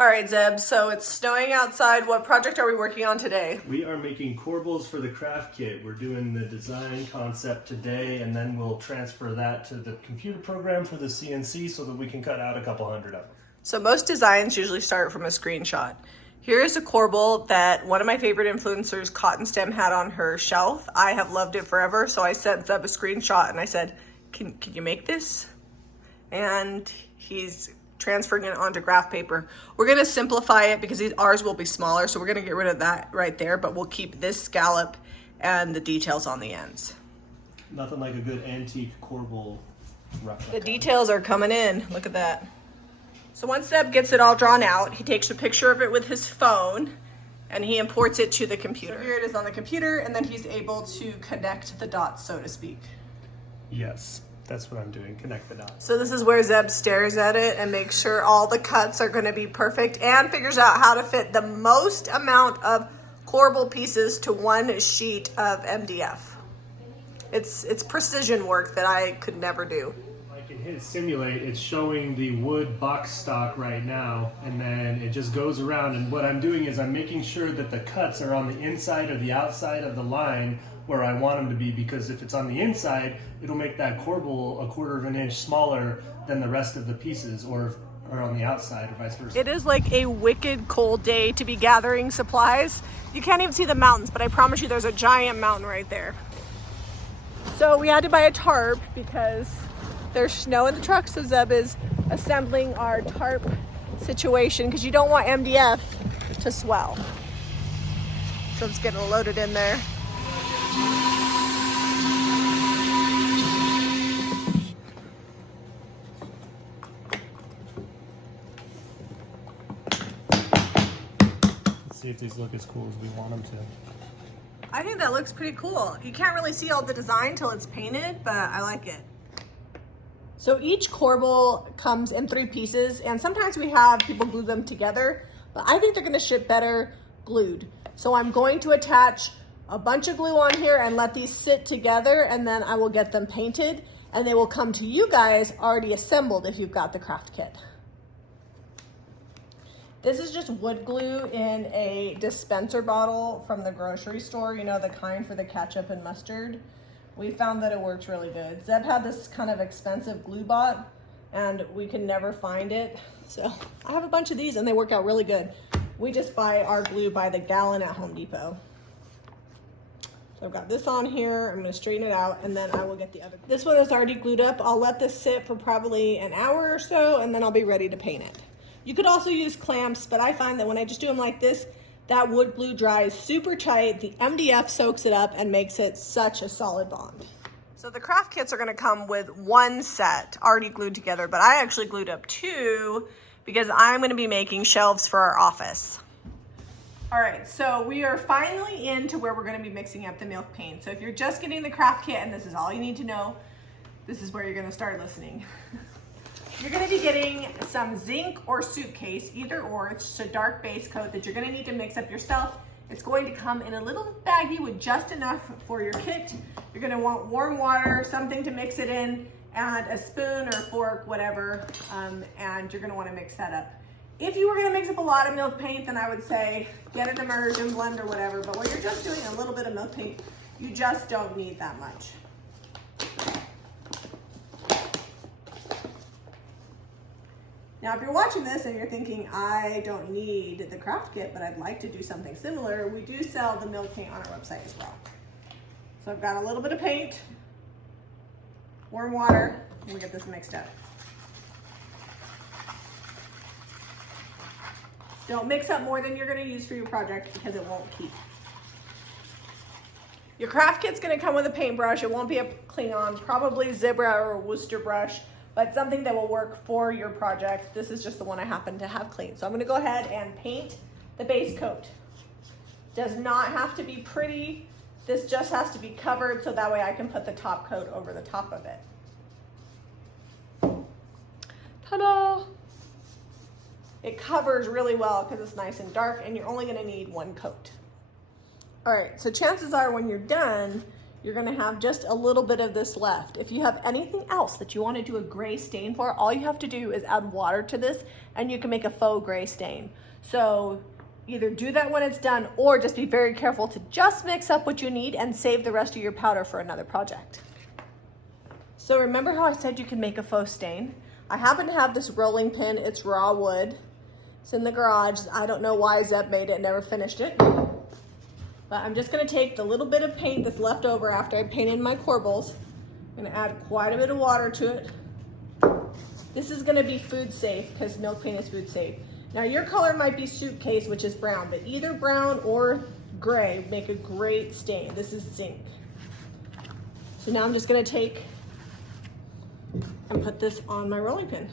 All right, Zeb, so it's snowing outside. What project are we working on today? We are making corbels for the craft kit. We're doing the design concept today, and then we'll transfer that to the computer program for the CNC so that we can cut out a couple hundred of them. So most designs usually start from a screenshot. Here is a corbel that one of my favorite influencers, Cotton Stem, had on her shelf. I have loved it forever, so I sent Zeb a screenshot and I said, can you make this? And he's transferring it onto graph paper. We're gonna simplify it because ours will be smaller, so we're gonna get rid of that right there, but we'll keep this scallop and the details on the ends. Nothing like a good antique corbel replica. The details are coming in, look at that. So once Zeb gets it all drawn out, he takes a picture of it with his phone and he imports it to the computer. So here it is on the computer, and then he's able to connect the dots, so to speak. Yes, that's what I'm doing, connect the dots. So this is where Zeb stares at it and makes sure all the cuts are gonna be perfect and figures out how to fit the most amount of corbel pieces to one sheet of MDF. It's precision work that I could never do. I can hit simulate, it's showing the wood box stock right now, and then it just goes around, and what I'm doing is I'm making sure that the cuts are on the inside or the outside of the line where I want them to be, because if it's on the inside, it'll make that corbel a 1/4 of an inch smaller than the rest of the pieces, or on the outside, or vice versa. It is like a wicked cold day to be gathering supplies. You can't even see the mountains, but I promise you there's a giant mountain right there. So we had to buy a tarp because there's snow in the truck, so Zeb is assembling our tarp situation because you don't want MDF to swell. So it's getting loaded in there. Let's see if these look as cool as we want them to. I think that looks pretty cool. You can't really see all the design till it's painted, but I like it. So each corbel comes in 3 pieces, and sometimes we have people glue them together, but I think they're gonna ship better glued. So I'm going to attach a bunch of glue on here and let these sit together, and then I will get them painted, and they will come to you guys already assembled if you've got the craft kit. This is just wood glue in a dispenser bottle from the grocery store, you know, the kind for the ketchup and mustard. We found that it works really good. Zeb had this kind of expensive glue bot and we can never find it. So I have a bunch of these and they work out really good. We just buy our glue by the gallon at Home Depot. So I've got this on here, I'm gonna straighten it out, and then I will get the other. This one is already glued up. I'll let this sit for probably an hour or so, and then I'll be ready to paint it. You could also use clamps, but I find that when I just do them like this, that wood glue dries super tight, the MDF soaks it up and makes it such a solid bond. So the craft kits are gonna come with 1 set already glued together, but I actually glued up 2 because I'm gonna be making shelves for our office. All right, so we are finally into where we're gonna be mixing up the milk paint. So if you're just getting the craft kit and this is all you need to know, this is where you're gonna start listening. You're gonna be getting some zinc or suitcase, either or. It's just a dark base coat that you're gonna need to mix up yourself. It's going to come in a little baggie with just enough for your kit. You're gonna want warm water, something to mix it in, and a spoon or fork, whatever, and you're gonna wanna mix that up. If you were gonna mix up a lot of milk paint, then I would say get an immersion blend or whatever, but when you're just doing a little bit of milk paint, you just don't need that much. Now, if you're watching this and you're thinking, I don't need the craft kit, but I'd like to do something similar, we do sell the milk paint on our website as well. So I've got a little bit of paint, warm water, and we get this mixed up. Don't mix up more than you're gonna use for your project because it won't keep. Your craft kit's gonna come with a paintbrush. It won't be a Klingon, probably Zebra or a Worcester brush, but something that will work for your project. This is just the one I happen to have clean. So I'm gonna go ahead and paint the base coat. Does not have to be pretty. This just has to be covered so that way I can put the top coat over the top of it. Ta-da! It covers really well because it's nice and dark, and you're only gonna need 1 coat. All right, so chances are when you're done, you're gonna have just a little bit of this left. If you have anything else that you wanna do a gray stain for, all you have to do is add water to this and you can make a faux gray stain. So either do that when it's done or just be very careful to just mix up what you need and save the rest of your powder for another project. So remember how I said you can make a faux stain? I happen to have this rolling pin, it's raw wood. It's in the garage. I don't know why Zeb made it, never finished it. But I'm just gonna take the little bit of paint that's left over after I painted my corbels. I'm gonna add quite a bit of water to it. This is gonna be food safe because milk paint is food safe. Now your color might be suitcase, which is brown, but either brown or gray make a great stain. This is zinc. So now I'm just gonna take and put this on my rolling pin.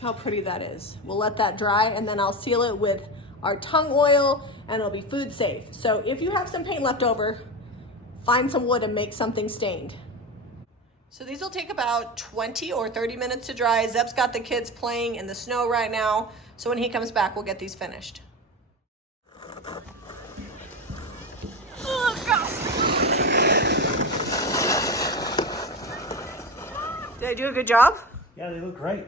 How pretty that is. We'll let that dry and then I'll seal it with our tung oil and it'll be food safe. So if you have some paint left over, find some wood and make something stained. So these will take about 20 or 30 minutes to dry. Zeb's got the kids playing in the snow right now. So when he comes back, we'll get these finished. Oh, gosh. Did I do a good job? Yeah, they look great.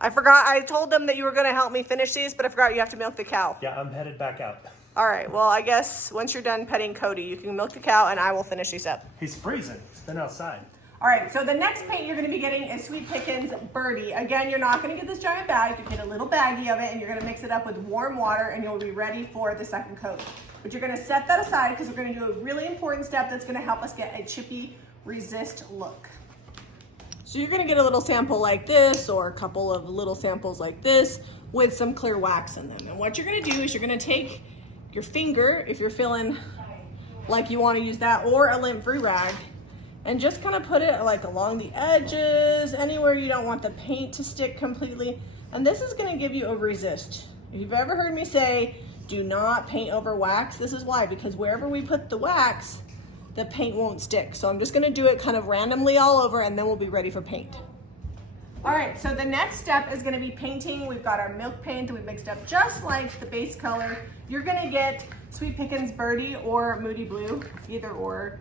I forgot, I told them that you were gonna help me finish these, but I forgot you have to milk the cow. Yeah, I'm headed back out. All right, well, I guess once you're done petting Cody, you can milk the cow and I will finish these up. He's freezing. He's been outside. All right, so the next paint you're gonna be getting is Sweet Pickens Birdie. Again, you're not gonna get this giant bag, you get a little baggie of it and you're gonna mix it up with warm water and you'll be ready for the second coat. But you're gonna set that aside because we're gonna do a really important step that's gonna help us get a chippy resist look. So you're gonna get a little sample like this or a couple of little samples like this with some clear wax in them. And what you're gonna do is you're gonna take your finger, if you're feeling like you wanna use that, or a lint-free rag, and just kind of put it like along the edges, anywhere you don't want the paint to stick completely. And this is gonna give you a resist. If you've ever heard me say, do not paint over wax, this is why, because wherever we put the wax, the paint won't stick. So I'm just gonna do it kind of randomly all over and then we'll be ready for paint. All right, so the next step is gonna be painting. We've got our milk paint that we mixed up just like the base color. You're gonna get Sweet Pickens Birdie or Moody Blue, either or.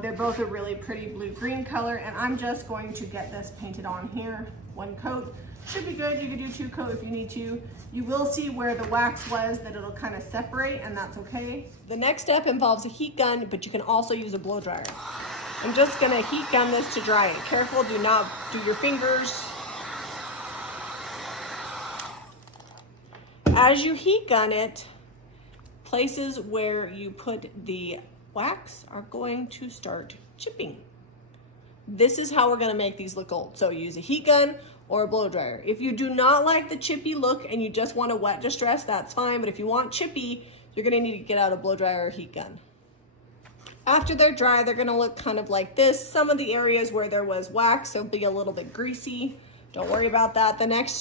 They're both a really pretty blue-green color and I'm just going to get this painted on here. One coat should be good. You can do 2 coats if you need to. You will see where the wax was that it'll kind of separate and that's okay. The next step involves a heat gun, but you can also use a blow dryer. I'm just gonna heat gun this to dry it. Careful, do not do your fingers. As you heat gun it, places where you put the wax are going to start chipping. This is how we're gonna make these look old. So use a heat gun or a blow dryer. If you do not like the chippy look and you just want a wet distress, that's fine. But if you want chippy, you're gonna need to get out a blow dryer or heat gun. After they're dry, they're gonna look kind of like this. Some of the areas where there was wax, they'll be a little bit greasy. Don't worry about that. The next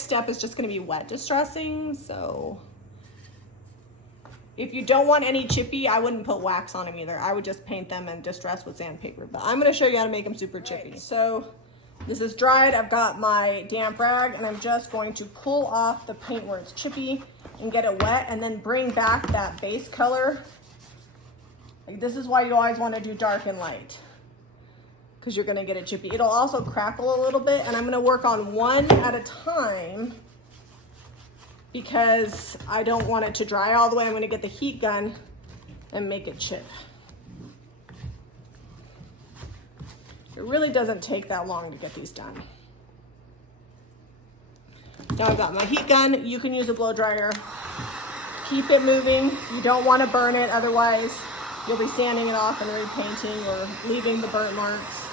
step is just gonna be wet distressing. So if you don't want any chippy, I wouldn't put wax on them either. I would just paint them and distress with sandpaper. But I'm gonna show you how to make them super chippy. Right, so this is dried. I've got my damp rag and I'm just going to pull off the paint where it's chippy and get it wet and then bring back that base color. Like, this is why you always want to do dark and light, because you're gonna get it chippy. It'll also crackle a little bit and I'm gonna work on one at a time because I don't want it to dry all the way. I'm gonna get the heat gun and make it chip. It really doesn't take that long to get these done. Now I've got my heat gun. You can use a blow dryer. Keep it moving. You don't want to burn it, otherwise you'll be sanding it off and repainting or leaving the burnt marks.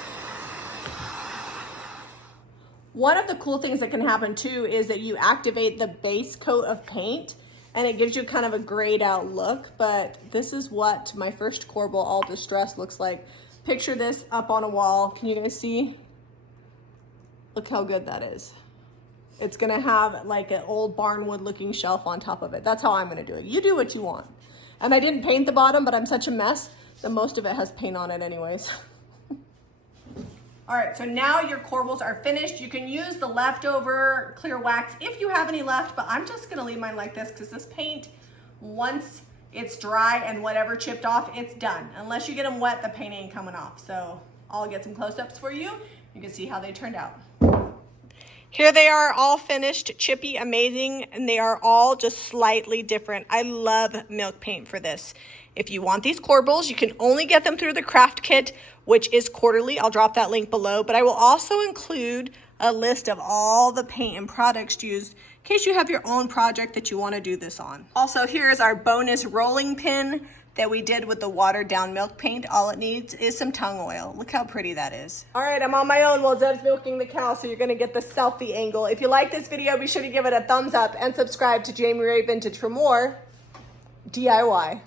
One of the cool things that can happen too is that you activate the base coat of paint and it gives you kind of a grayed out look, but this is what my first corbel all distressed looks like. Picture this up on a wall. Can you guys see? Look how good that is. It's gonna have like an old barnwood looking shelf on top of it. That's how I'm gonna do it. You do what you want. And I didn't paint the bottom, but I'm such a mess that most of it has paint on it anyways. All right, so now your corbels are finished. You can use the leftover clear wax if you have any left, but I'm just gonna leave mine like this because this paint, once it's dry and whatever chipped off, it's done. Unless you get them wet, the paint ain't coming off. So I'll get some close-ups for you. You can see how they turned out. Here they are, all finished, chippy, amazing, and they are all just slightly different. I love milk paint for this. If you want these corbels, you can only get them through the craft kit, which is quarterly. I'll drop that link below, but I will also include a list of all the paint and products used in case you have your own project that you want to do this on. Also, here is our bonus rolling pin that we did with the watered down milk paint. All it needs is some tung oil. Look how pretty that is. All right, I'm on my own while Zeb's milking the cow, so you're gonna get the selfie angle. If you like this video, be sure to give it a thumbs up and subscribe to Jamie Ray Vintage for more DIY.